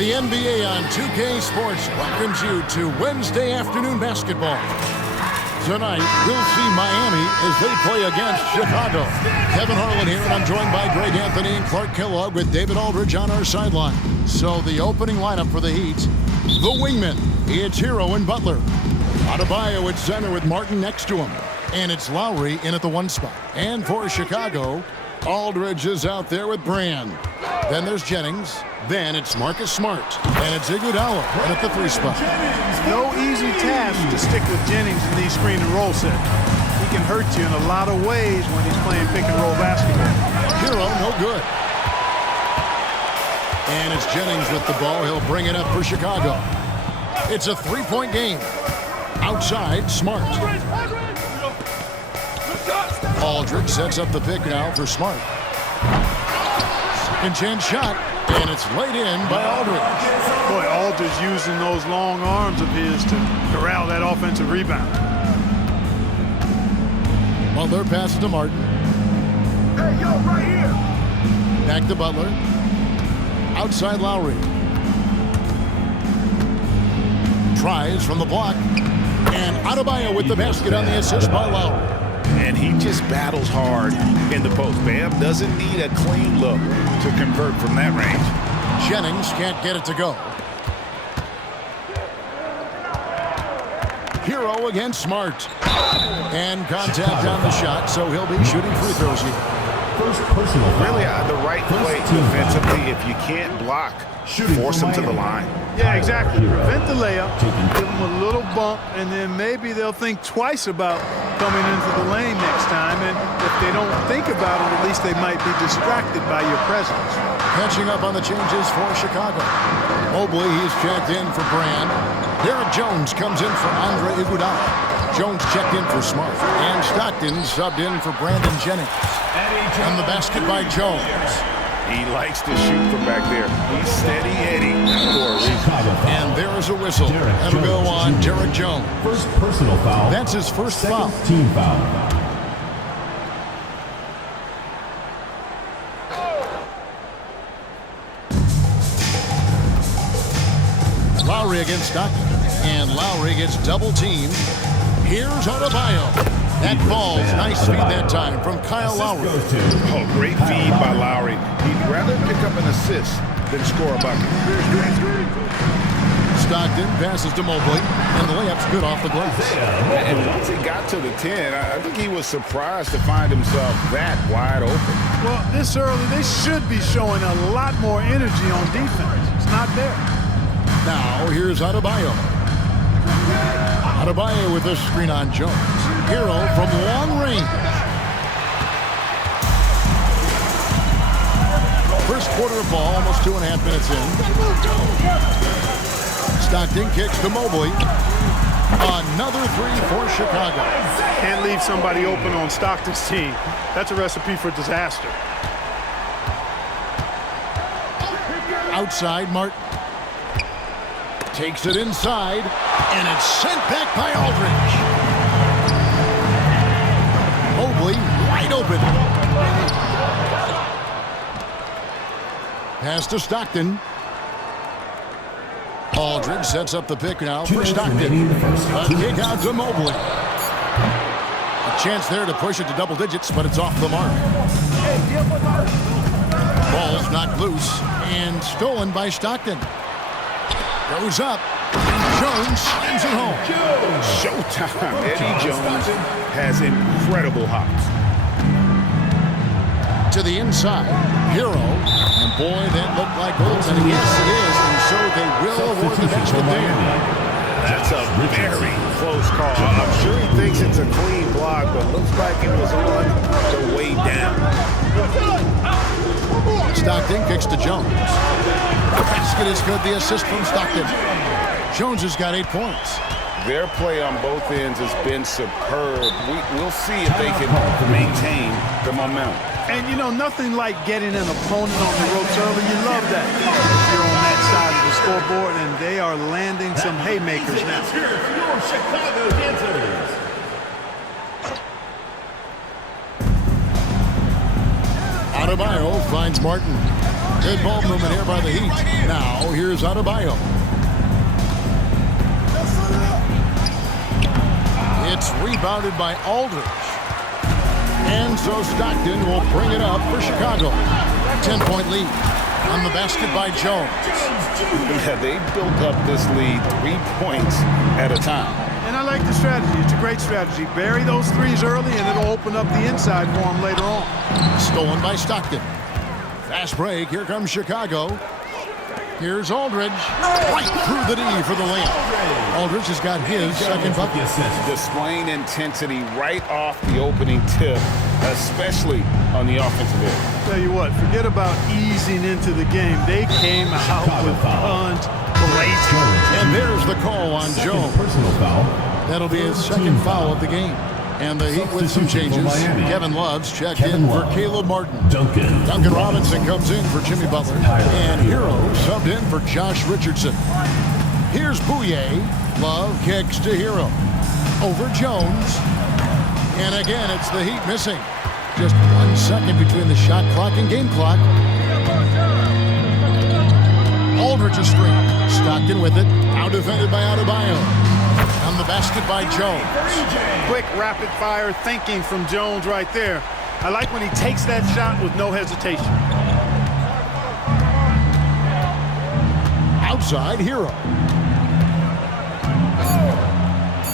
The NBA on 2K Sports welcomes you to Wednesday afternoon basketball. Tonight, we'll see Miami as they play against Chicago. Kevin Harlan here, and I'm joined by Greg Anthony and Clark Kellogg with David Aldridge on our sideline. So the opening lineup for the Heat, the wingmen, it's Hero and Butler. Adebayo at center with Martin next to him. And it's Lowry in at the 1 spot. And for Chicago, Aldridge is out there with Brand. Then there's Jennings. Then it's Marcus Smart. And it's Iguodala in at the 3 spot. No easy task to stick with Jennings in these screen and roll sets. He can hurt you in a lot of ways when he's playing pick and roll basketball. Hero, no good. And it's Jennings with the ball. He'll bring it up for Chicago. It's a 3-point game. Outside, Smart. Aldridge sets up the pick now for Smart. Second chance shot, and it's laid in by Aldridge. Boy, Aldridge using those long arms of his to corral that offensive rebound. Butler passes to Martin. Hey, yo, right here. Back to Butler. Outside Lowry. Tries from the block. And Adebayo with the basket on the assist by Lowry. And he just battles hard in the post. Bam doesn't need a clean look to convert from that range. Jennings can't get it to go. Hero against Smart. And contact on the shot, so he'll be shooting free throws here. Really the right play defensively. If you can't block, force him to the line. Yeah, exactly. Prevent the layup, give them a little bump, and then maybe they'll think twice about coming into the lane next time. And if they don't think about it, at least they might be distracted by your presence. Catching up on the changes for Chicago. Mobley, he's checked in for Brand. Derek Jones comes in for Andre Iguodala. Jones checked in for Smart. And Stockton subbed in for Brandon Jennings. And the basket by Jones. He likes to shoot from back there. He's steady Eddie for a reason. And there is a whistle. That'll go on Derek Jones. First personal foul. That's his first foul. Team foul. Lowry against Stockton. And Lowry gets double teamed. Here's Adebayo. That falls. Nice feed that time from Kyle Lowry. Oh, great feed by Lowry. He'd rather pick up an assist than score a bucket. Stockton passes to Mobley, and the layup's good off the glass. And once he got to the 10, I think he was surprised to find himself that wide open. Well, this early, they should be showing a lot more energy on defense. It's not there. Now, here's Adebayo. Adebayo with a screen on Jones. Hero from long range. First quarter of ball, almost 2.5 minutes in. Stockton kicks to Mobley. Another 3 for Chicago. Can't leave somebody open on Stockton's team. That's a recipe for disaster. Outside, Martin. Takes it inside, and it's sent back by Aldridge. Mobley wide open. Pass to Stockton. Aldridge sets up the pick now for Stockton. A kick out to Mobley. A chance there to push it to double digits, but it's off the mark. Ball's knocked loose and stolen by Stockton. Goes up, and Jones slams it home. Showtime. Eddie Jones has incredible hops. To the inside, Hero, and boy, that looked like goaltending. Yes, it is, and so they will award the basket there. That's a very close call. I'm sure he thinks it's a clean block, but looks like it was on the way down. Stockton kicks to Jones. The basket is good. The assist from Stockton. Jones has got 8 points. Their play on both ends has been superb. We'll see if they can maintain the momentum. And, you know, nothing like getting an opponent on the ropes early. You love that. You're on that side of the scoreboard, and they are landing some haymakers now. Your Chicago Dancers. Adebayo finds Martin. Good ball movement here by the Heat. Now here's Adebayo. It's rebounded by Aldridge. And so Stockton will bring it up for Chicago. 10-point lead on the basket by Jones. Yeah, they built up this lead 3 points at a time. And I like the strategy. It's a great strategy. Bury those threes early, and it'll open up the inside for them later on. Stolen by Stockton. Fast break. Here comes Chicago. Here's Aldridge. Right through the D for the layup. Aldridge has got his second bucket. Displaying intensity right off the opening tip, especially on the offensive end. Tell you what, forget about easing into the game. They came out with guns blazing. And there's the call on Jones. Personal foul. That'll be his second foul of the game. And the Heat with some changes. Kevin Love's checked in for Caleb Martin. Duncan Robinson comes in for Jimmy Butler. And Hero subbed in for Josh Richardson. Here's Bouye. Love kicks to Hero. Over Jones. And again, it's the Heat missing. Just 1 second between the shot clock and game clock. Aldridge a screen. Stockton with it. Now defended by Adebayo. On the basket by Jones. Quick, rapid-fire thinking from Jones right there. I like when he takes that shot with no hesitation. Outside, Hero.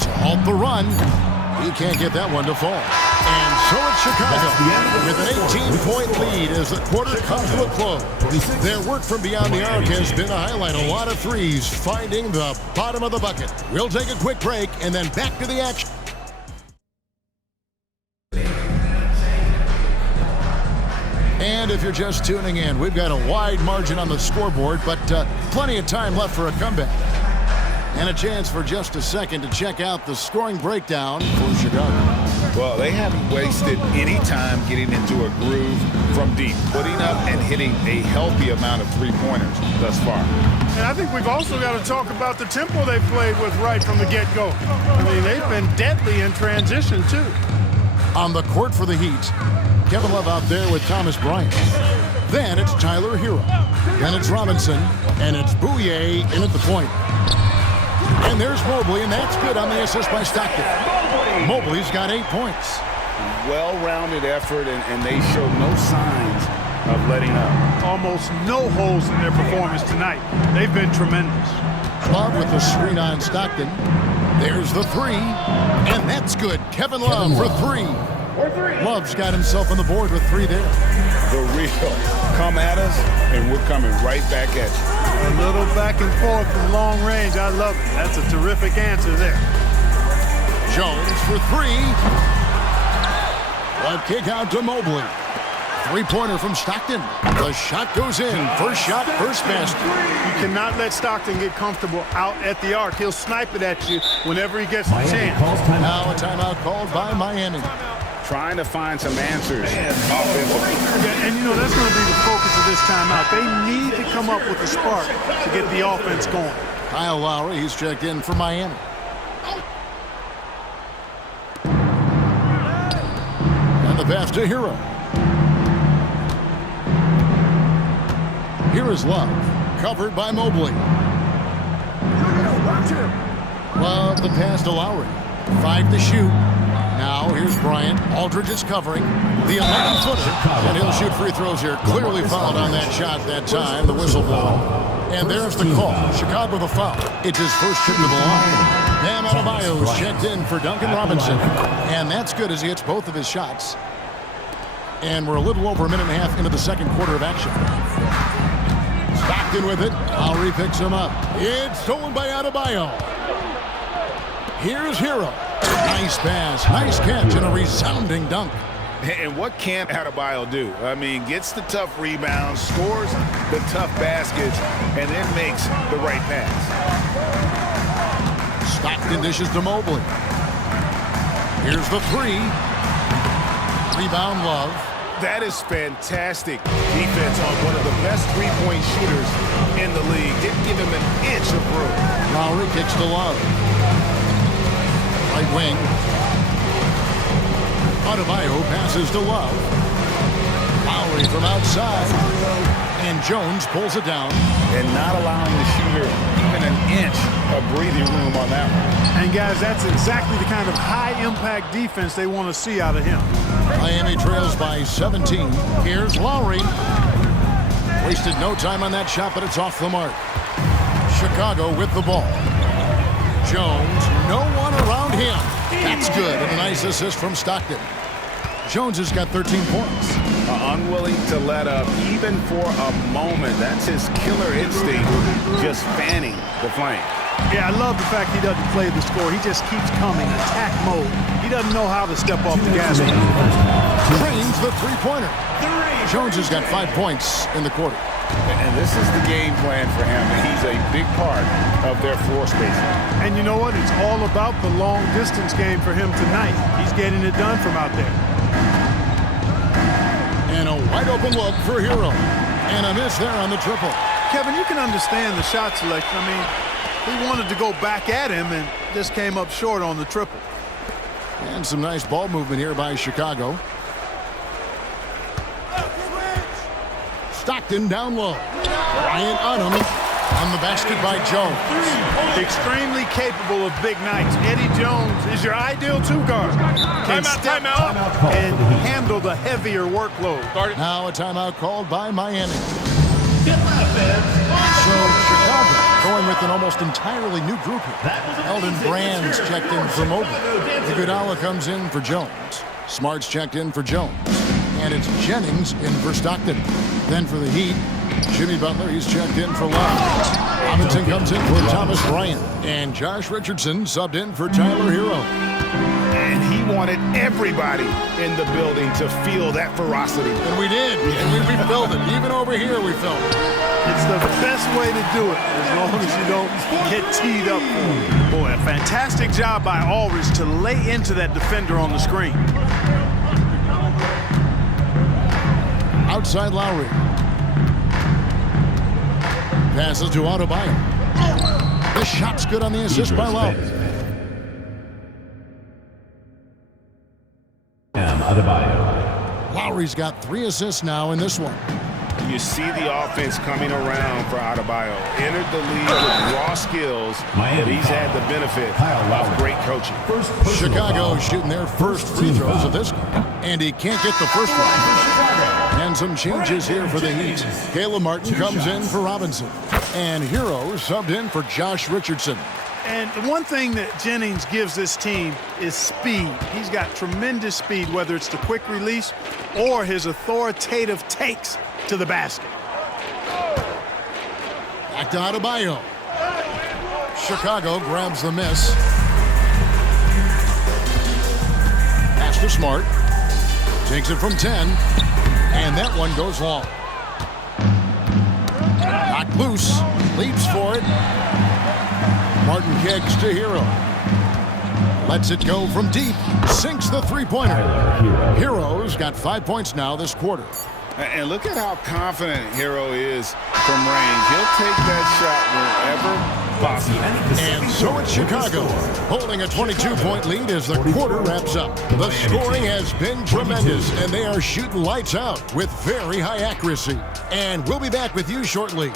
To halt the run. He can't get that one to fall. And so it's Chicago with an 18-point lead as the quarter comes to a close. Their work from beyond the arc has been a highlight. A lot of threes finding the bottom of the bucket. We'll take a quick break and then back to the action. And if you're just tuning in, we've got a wide margin on the scoreboard, but plenty of time left for a comeback. And a chance for just a second to check out the scoring breakdown for Chicago. Well, they haven't wasted any time getting into a groove from deep, putting up and hitting a healthy amount of three-pointers thus far. And I think we've also got to talk about the tempo they played with right from the get-go. I mean, they've been deadly in transition, too. On the court for the Heat, Kevin Love out there with Thomas Bryant. Then it's Tyler Hero. Then it's Robinson. And it's Bouye in at the point. And there's Mobley, and that's good on the assist by Stockton. Mobley's got 8 points. Well-rounded effort, and they show no signs of letting up. Almost no holes in their performance tonight. They've been tremendous. Love with the screen on Stockton. There's the three, and that's good. Kevin Love for three. Love's got himself on the board with three there. The real. Come at us, and we're coming right back at you. A little back and forth from long range. I love it. That's a terrific answer there. Jones for three. A kick out to Mobley. Three-pointer from Stockton. The shot goes in. First shot, first basket. You cannot let Stockton get comfortable out at the arc. He'll snipe it at you whenever he gets the chance. Now a timeout called by Miami. Trying to find some answers offensively. Yeah, and you know, that's going to be the focus of this timeout. They need to come up with a spark to get the offense going. Kyle Lowry, he's checked in for Miami. And the pass to Hero. Here is Love, covered by Mobley. Love the pass to Lowry. 5 to shoot. Now here's Bryant. Aldridge is covering the 11-footer, and he'll shoot free throws here. Clearly fouled on that shot that time. The whistle blow. And there's the call. Chicago the foul. It's his first trip to the line. Bam Adebayo is checked in for Duncan Robinson, and that's good as he hits both of his shots. And we're a little over a minute and a half into the second quarter of action. Stockton with it. Lowry picks him up. It's stolen by Adebayo. Here's Hero. Nice pass, nice catch, and a resounding dunk. And what can't Adebayo do? I mean, gets the tough rebounds, scores the tough baskets, and then makes the right pass. Stockton dishes to Mobley. Here's the three. Rebound Love. That is fantastic defense on one of the best three-point shooters in the league. Didn't give him an inch of room. Lowry kicks to Love. Right wing. Adebayo passes to Love. Lowry Lowry from outside. And Jones pulls it down. And not allowing the shooter even an inch of breathing room on that one. And, guys, that's exactly the kind of high-impact defense they want to see out of him. Miami trails by 17. Here's Lowry. Wasted no time on that shot, but it's off the mark. Chicago with the ball. Jones, no one around him. That's good, and a nice assist from Stockton. Jones has got 13 points. Unwilling to let up even for a moment. That's his killer instinct, just fanning the flame. Yeah, I love the fact he doesn't play the score. He just keeps coming, attack mode. He doesn't know how to step off the gas pedal. Trains the three-pointer. Jones has got 5 points in the quarter. And this is the game plan for him, and he's a big part of their floor spacing. And you know what? It's all about the long-distance game for him tonight. He's getting it done from out there. And a wide-open look for Hero. And a miss there on the triple. Kevin, you can understand the shot selection. I mean, he wanted to go back at him and just came up short on the triple. And some nice ball movement here by Chicago. Stockton down low. Bryant on him. On the basket by Jones. Extremely capable of big nights. Eddie Jones is your ideal two-guard. Can step up and handle the heavier workload. Now a timeout called by Miami. So Chicago going with an almost entirely new group here. Eldon Brand's checked in for Mobley. Iguodala comes in for Jones. Smart's checked in for Jones. And it's Jennings in for Stockton. Then for the Heat, Jimmy Butler, he's checked in for Love. Robinson comes in for Thomas Bryant. And Josh Richardson subbed in for Tyler Hero. And he wanted everybody in the building to feel that ferocity. And we did. And we felt it. Even over here, we felt it. It's the best way to do it, as long as you don't get teed up for it. Boy, a fantastic job by Aldridge to lay into that defender on the screen. Outside Lowry. Passes to Adebayo. The shot's good on the assist by Lowry. Adebayo. Lowry's got 3 assists now in this one. You see the offense coming around for Adebayo. Entered the league with raw skills, but he's had the benefit of great coaching. Chicago shooting their first free throws of this game. And he can't get the first one. And some changes here for the Heat. Caleb Martin comes in for Robinson. And Hero subbed in for Josh Richardson. And the one thing that Jennings gives this team is speed. He's got tremendous speed, whether it's the quick release or his authoritative takes to the basket. Back to Adebayo. Chicago grabs the miss. Pass to Smart. Takes it from 10. And that one goes long. Knocked loose. Leaps for it. Martin kicks to Hero. Lets it go from deep. Sinks the three-pointer. Hero's got 5 points now this quarter. And look at how confident Hero is from range. He'll take that shot wherever possible. And so it's Chicago, holding a 22-point lead as the quarter wraps up. The scoring has been tremendous, and they are shooting lights out with very high accuracy. And we'll be back with you shortly.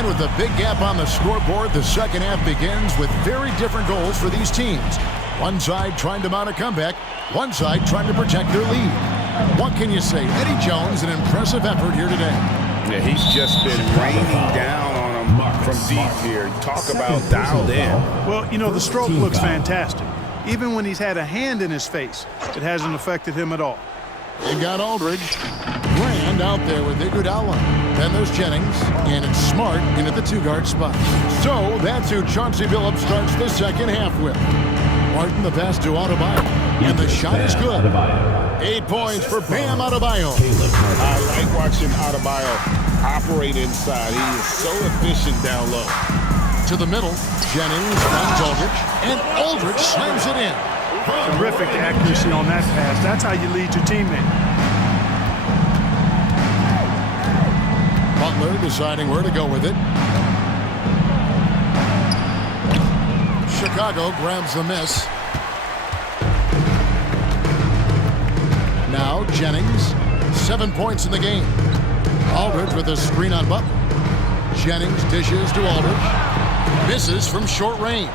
With a big gap on the scoreboard, the second half begins with very different goals for these teams. One side trying to mount a comeback, one side trying to protect their lead. What can you say? Eddie Jones, an impressive effort here today. Yeah, he's just been raining down on them from deep here. Talk about dialed in. Well, you know, the stroke looks fantastic. Even when he's had a hand in his face, it hasn't affected him at all. They've got Aldridge. Brand out there with Iguodala. Then there's Jennings, and it's Smart in at the two-guard spot. So that's who Chauncey Billups starts the second half with. Martin the pass to Adebayo, and the shot is good. 8 points for Bam Adebayo. I like watching Adebayo operate inside. He is so efficient down low. to the middle. Jennings finds Aldridge, and Aldridge slams it in. Terrific accuracy on that pass. That's how you lead your teammate. Butler deciding where to go with it. Chicago grabs the miss. Now Jennings, 7 points in the game. Aldridge with a screen on Butler. Jennings dishes to Aldridge. Misses from short range.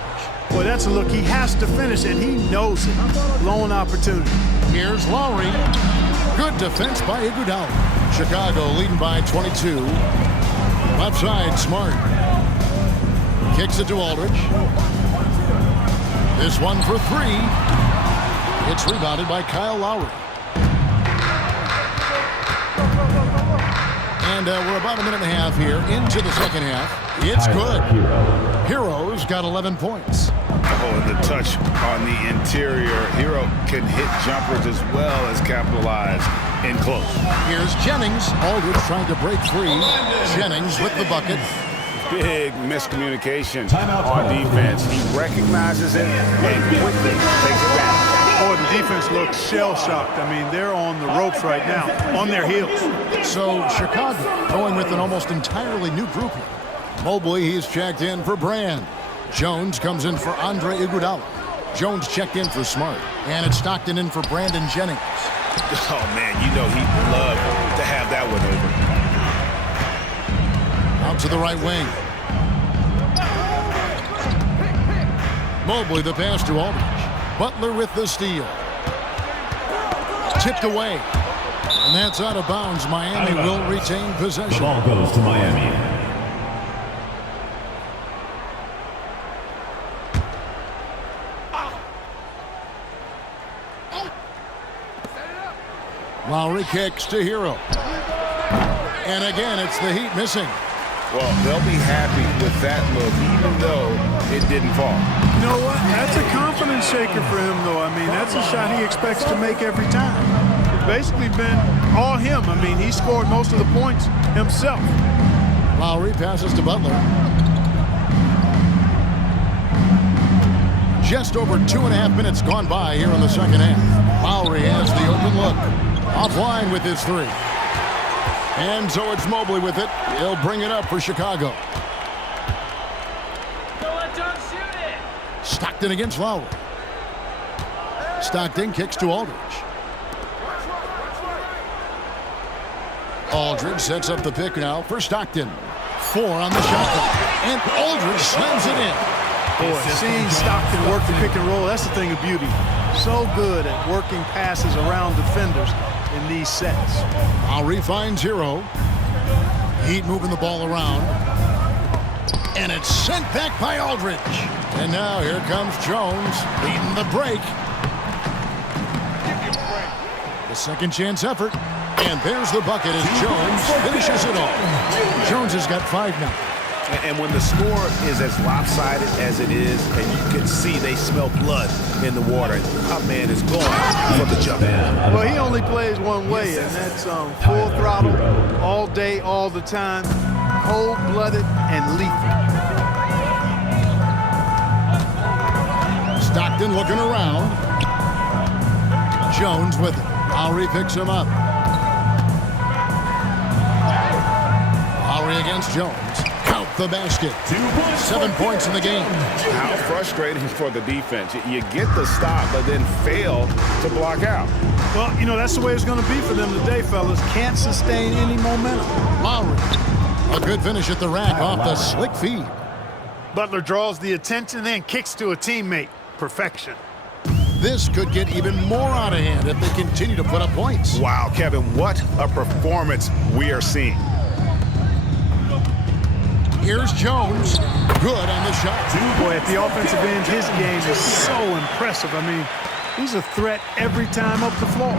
Boy, that's a look he has to finish, and he knows it. Lone opportunity. Here's Lowry. Good defense by Iguodala. Chicago leading by 22. Left side, Smart. Kicks it to Aldridge. This one for three. It's rebounded by Kyle Lowry. And we're about a minute and a half here into the second half. It's good. Hero's got 11 points. Oh, and the touch on the interior. Hero can hit jumpers as well as capitalize in close. Here's Jennings. Aldridge trying to break free. Jennings with the bucket. Big miscommunication on defense. He recognizes it and quickly takes it back. Boy, the defense looks shell-shocked. I mean, they're on the ropes right now, on their heels. So Chicago going with an almost entirely new group here. Mobley, he's checked in for Brand. Jones comes in for Andre Iguodala. Jones checked in for Smart. And it's Stockton in for Brandon Jennings. Oh, man, you know he'd love to have that one over. Out to the right wing. Mobley the pass to Aldridge. Butler with the steal. Tipped away. And that's out of bounds. Miami will retain possession. The ball goes to Miami. Lowry kicks to Hero. And again, it's the Heat missing. Well, they'll be happy with that look, even though it didn't fall. You know what? That's a confidence shaker for him, though. I mean, that's a shot he expects to make every time. It's basically been all him. I mean, he scored most of the points himself. Lowry passes to Butler. Just over 2.5 minutes gone by here in the second half. Lowry has the open look. Offline with his three. And so it's Mobley with it. He'll bring it up for Chicago. Don't shoot it. Stockton against Lowry. Stockton kicks to Aldridge. Aldridge sets up the pick now for Stockton. 4 on the shot clock. And Aldridge slams it in. Boy, seeing Stockton work the pick and roll, that's the thing of beauty. So good at working passes around defenders in these sets. Lowry finds Hero. Heat moving the ball around. And it's sent back by Aldridge. And now here comes Jones leading the break. The second chance effort. And there's the bucket as Jones finishes it off. Jones has got 5 now. And when the score is as lopsided as it is, and you can see they smell blood in the water, our man is going for the jump. Well, he only plays one way, and that's full throttle, all day, all the time, cold-blooded and lethal. Stockton looking around. Jones with it. Lowry picks him up. Lowry against Jones. Count the basket. 7 points in the game. How frustrating for the defense. You get the stop, but then fail to block out. Well, you know, that's the way it's going to be for them today, fellas. Can't sustain any momentum. Lowry. A good finish at the rack off the slick feed. Butler draws the attention and kicks to a teammate. Perfection. This could get even more out of hand if they continue to put up points. Wow, Kevin, what a performance we are seeing. Here's Jones. Good on the shot. Boy, at the offensive end, his game is so impressive. I mean, he's a threat every time up the floor.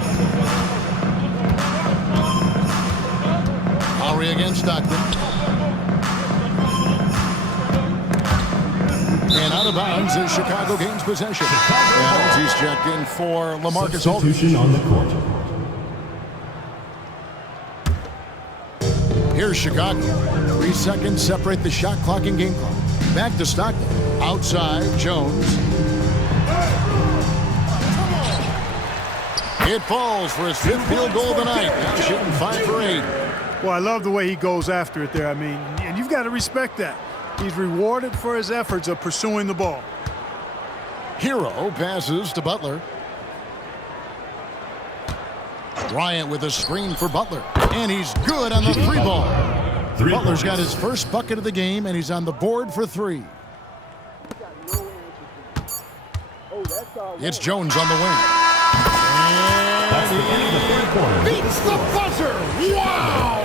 Lowry against Stockton. And out of bounds as Chicago gains possession. And he's checked in for LaMarcus Aldridge. Substitution on the court. Here's Chicago. 3 seconds separate the shot clock and game clock. back to Stockton. Outside, Jones. It falls for his 5th field goal of the night. Now shooting 5 for 8. Well, I love the way he goes after it there. I mean, and you've got to respect that. He's rewarded for his efforts of pursuing the ball. Hero passes to Butler. Bryant with a screen for Butler. And he's good on the 3 ball. Butler's got his first bucket of the game, and he's on the board for 3. It's Jones on the wing. And he beats the buzzer. Wow!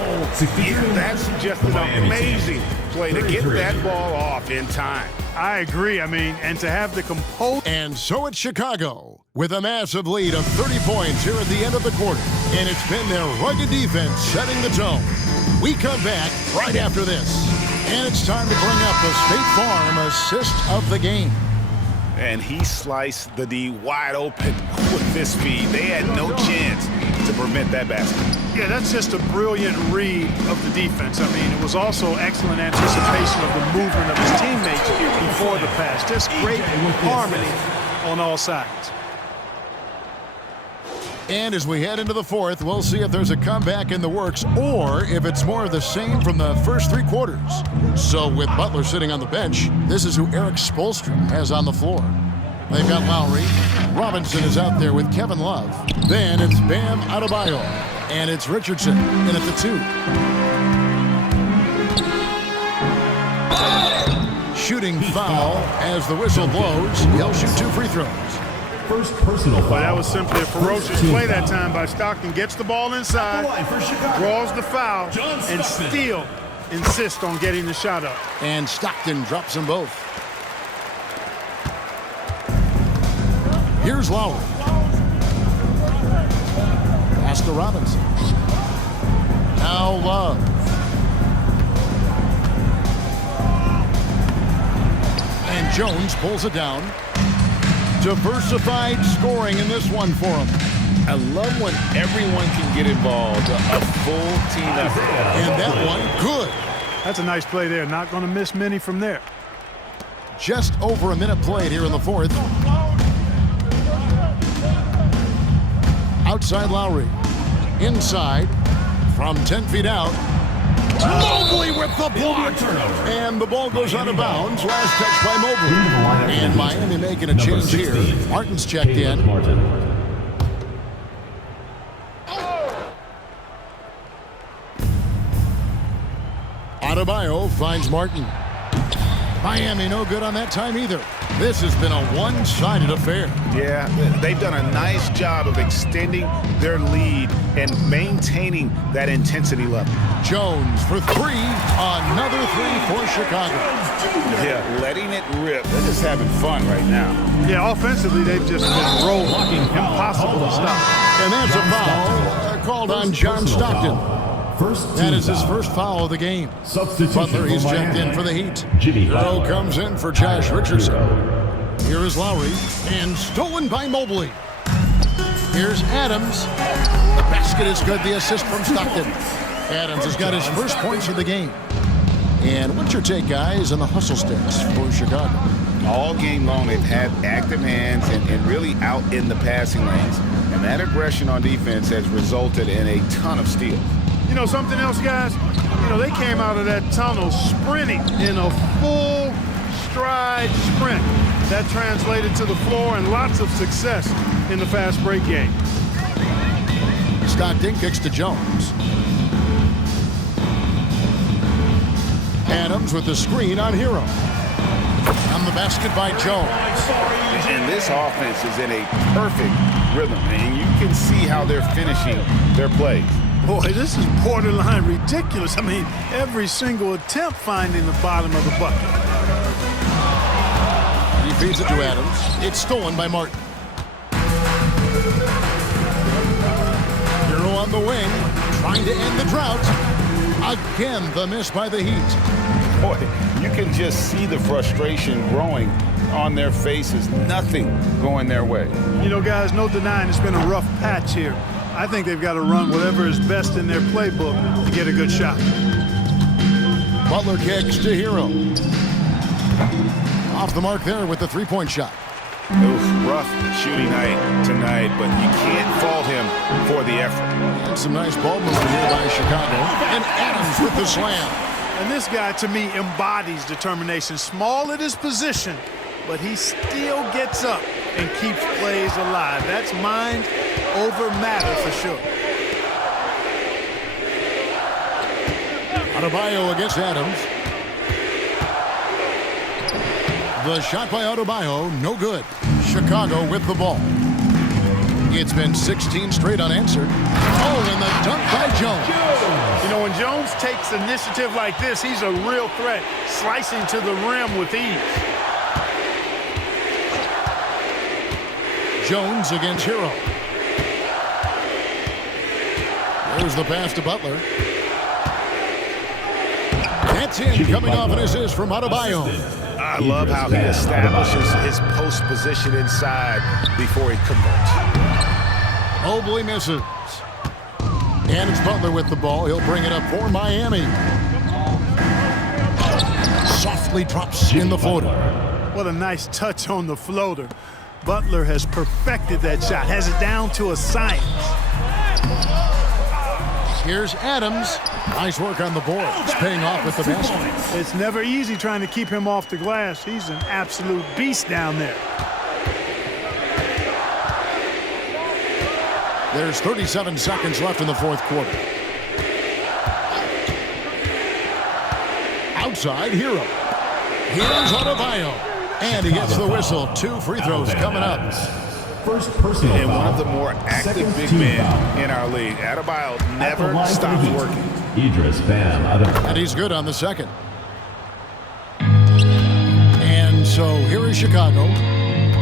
That's just an amazing play to get that ball off in time. I agree. I mean, and to have the composure. And so it's Chicago with a massive lead of 30 points here at the end of the quarter. And it's been their rugged defense setting the tone. We come back right after this. And it's time to bring up the State Farm assist of the game. And he sliced the D wide open with this speed. They had no chance to prevent that basket. Yeah, that's just a brilliant read of the defense. I mean, it was also excellent anticipation of the movement of his teammates before the pass. Just great harmony on all sides. And as we head into the 4th, we'll see if there's a comeback in the works or if it's more of the same from the first 3 quarters. So with Butler sitting on the bench, this is who Eric Spoelstra has on the floor. They've got Lowry. Robinson is out there with Kevin Love. Then it's Bam Adebayo. And it's Richardson in at the 2. Shooting foul as the whistle blows. He'll shoot 2 free throws. First personal foul. Well, that was simply a ferocious play that time by Stockton. Gets the ball inside, draws the foul, and still insists on getting the shot up. And Stockton drops them both. Here's Lowry. Pass to Robinson. Now Love. And Jones pulls it down. Diversified scoring in this one for him. I love when everyone can get involved, a full team effort. And that one, good. That's a nice play there. Not going to miss many from there. Just over a minute played here in the 4th. Outside Lowry. Inside. From 10 feet out. Mobley with the block. And the ball goes out of bounds. Last touch by Mobley. And Miami making a change here. Martin's checked in. Adebayo finds Martin. Miami no good on that time either. This has been a one-sided affair. Yeah, they've done a nice job of extending their lead and maintaining that intensity level. Jones for 3. Another 3 for Chicago. Yeah, letting it rip. They're just having fun right now. Yeah, offensively, they've just been rolling. Impossible to stop. And that's a foul called on John Stockton. That is his first foul of the game. Butler, he's checked in for the Heat. Hero comes in for Josh Richardson. Here is Lowry, and stolen by Mobley. Here's Adams. The basket is good, the assist from Stockton. Adams has got his first points of the game. And what's your take, guys, on the hustle stats for Chicago? All game long, they've had active hands and really out in the passing lanes. And that aggression on defense has resulted in a ton of steals. You know something else, guys? You know, they came out of that tunnel sprinting in a full stride sprint. That translated to the floor and lots of success in the fast break game. Stockton kicks to Jones. Adams with the screen on Hero. On the basket by Jones. And this offense is in a perfect rhythm, and you can see how they're finishing their plays. Boy, this is borderline ridiculous. I mean, every single attempt finding the bottom of the bucket. He feeds it to Adams. It's stolen by Martin. Hero on the wing, trying to end the drought. Again, the miss by the Heat. Boy, you can just see the frustration growing on their faces. Nothing going their way. You know, guys, no denying it's been a rough patch here. I think they've got to run whatever is best in their playbook to get a good shot. Butler kicks to Hero. Off the mark there with the three-point shot. Oof, rough shooting night tonight, but you can't fault him for the effort. And some nice ball movement here by Chicago. And Adams with the slam. And this guy, to me, embodies determination. Small at his position, but he still gets up and keeps plays alive. That's mind over matter for sure. Adebayo against Adams. The shot by Adebayo, no good. Chicago with the ball. It's been 16 straight unanswered. Oh, and the dunk by Jones. You know, when Jones takes initiative like this, he's a real threat, slicing to the rim with ease. Jones against Hero. There's the pass to Butler. That's in, coming off an assist from Adebayo. I love how he establishes his post position inside before he converts. Mobley misses. And it's Butler with the ball. He'll bring it up for Miami. Softly drops in the floater. What a nice touch on the floater. Butler has perfected that shot, has it down to a science. Here's Adams. Nice work on the board. It's paying off with the basket. It's never easy trying to keep him off the glass. He's an absolute beast down there. There's 37 seconds left in the fourth quarter. Outside, Hero. Here's Adebayo. And he gets the whistle. 2 free throws coming up. First personal And foul. one of the more active Second big team men foul. in our league. Adebayo At the never line stops for working. Idris Bam Adebayo. And he's good on the second. And so here is Chicago.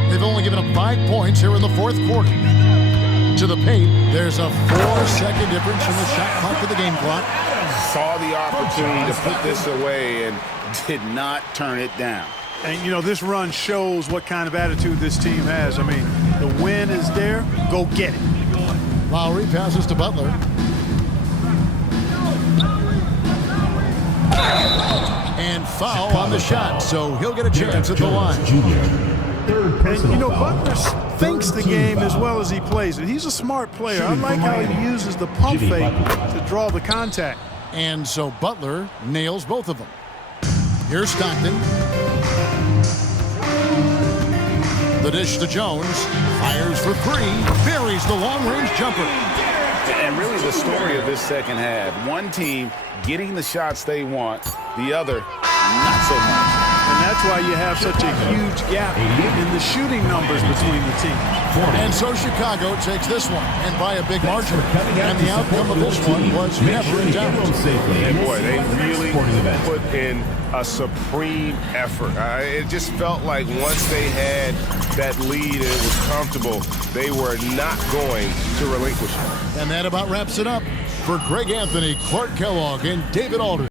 They've only given up 5 points here in the fourth quarter. To the paint, there's a 4-second difference from the shot clock to the game clock. Saw the opportunity to put this away and did not turn it down. And, you know, this run shows what kind of attitude this team has. I mean, the win is there. Go get it. Lowry passes to Butler. And foul on the shot, so he'll get a chance at the line. Third And, personal you know, foul. Butler thinks the Third team game foul. as well as he plays it. He's a smart player. I Shooting like for how he Miami. uses the pump Jimmy fake Butler. to draw the contact. And so Butler nails both of them. Here's Stockton. The dish to Jones. Fires for 3. Buries the long-range jumper. And really the story of this second half, one team getting the shots they want, the other not so much. And that's why you have such a huge gap in the shooting numbers between the teams. And so Chicago takes this one, and by a big margin. And the outcome of this one was never in doubt. And boy, they really put in a supreme effort. It just felt like once they had that lead and it was comfortable, they were not going to relinquish it. And that about wraps it up. For Greg Anthony, Clark Kellogg, and David Alder.